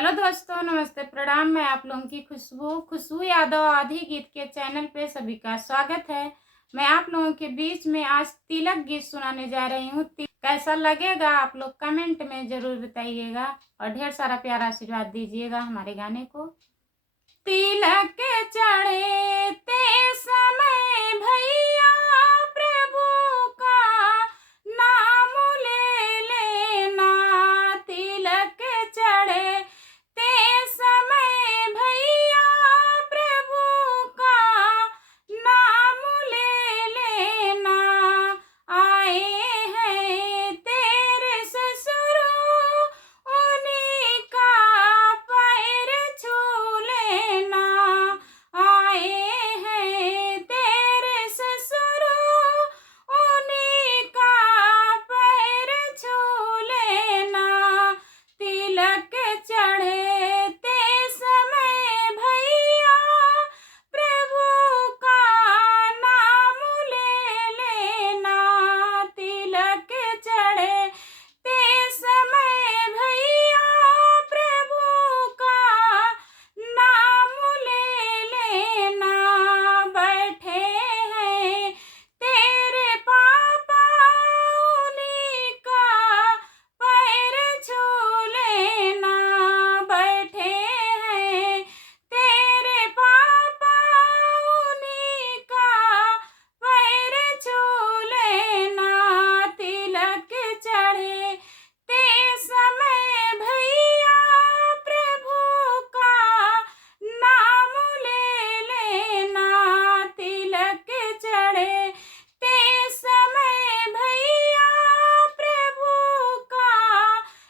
Hello दोस्तों, नमस्ते, प्रणाम। मैं आप लोगों की खुशबू यादव आधी गीत के चैनल पे सभी का स्वागत है। मैं आप लोगों के बीच में आज तिलक गीत सुनाने जा रही हूँ। कैसा लगेगा आप लोग कमेंट में जरूर बताइएगा और ढेर सारा प्यारा आशीर्वाद दीजिएगा हमारे गाने को। तिलक चढ़े ते समय भैया प्रभु का नाम ले लेना। तिलक चढ़े ते समय भैया प्रभु का नाम ले लेना। आए हैं तेरे ससुर उन्हीं का पैर छू लेना। आए हैं तेरे ससुर उन्हीं का पैर छू लेना। तिलक चढ़े ते समय भैया प्रभु का नाम ले लेना। तिलक चढ़े ते समय भैया प्रभु का नाम ले लेना। बैठे हैं तेरे पापा उन्हीं का पैर छू लेना। बैठे हैं तेरे पापा उन्हीं का पैर छू लेना। तिलक चढ़े ते समय भैया प्रभु का नाम ले लेना। तिलक चढ़े ते समय भैया प्रभु का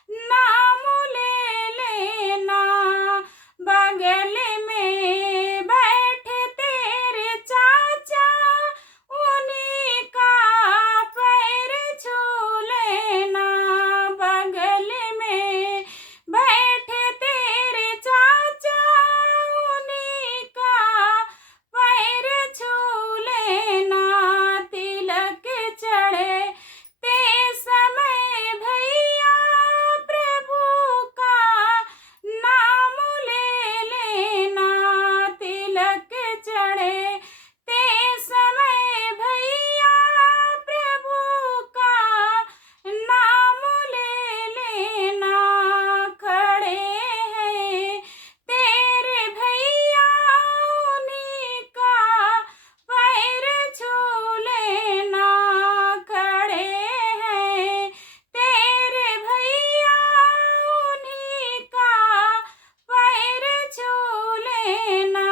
नाम ले लेना। बगल में बैठे तेरे चाचा उन्हीं का पैर छू लेना। बगल में बैठे तेरे चाचा उन्हीं का पैर छू लेना। तिलक चढ़े ते समय भैया प्रभु का नाम ले लेना। तिलक चढ़े ते समय भैया प्रभु का नाम ले लेना। खड़े हैं तेरे भैया उन्हीं का पैर छू लेना। खड़े हैं तेरे भैया उन्हीं का पैर छू लेना।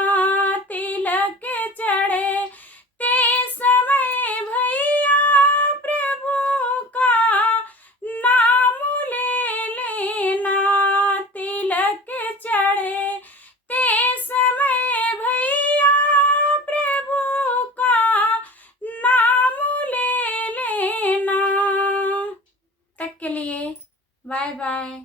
तिलक चढ़े ते समय भैया प्रभु का नाम ले लेना। तिलक चढ़े ते समय भैया प्रभु का नाम ले लेना। तक के लिए बाय बाय।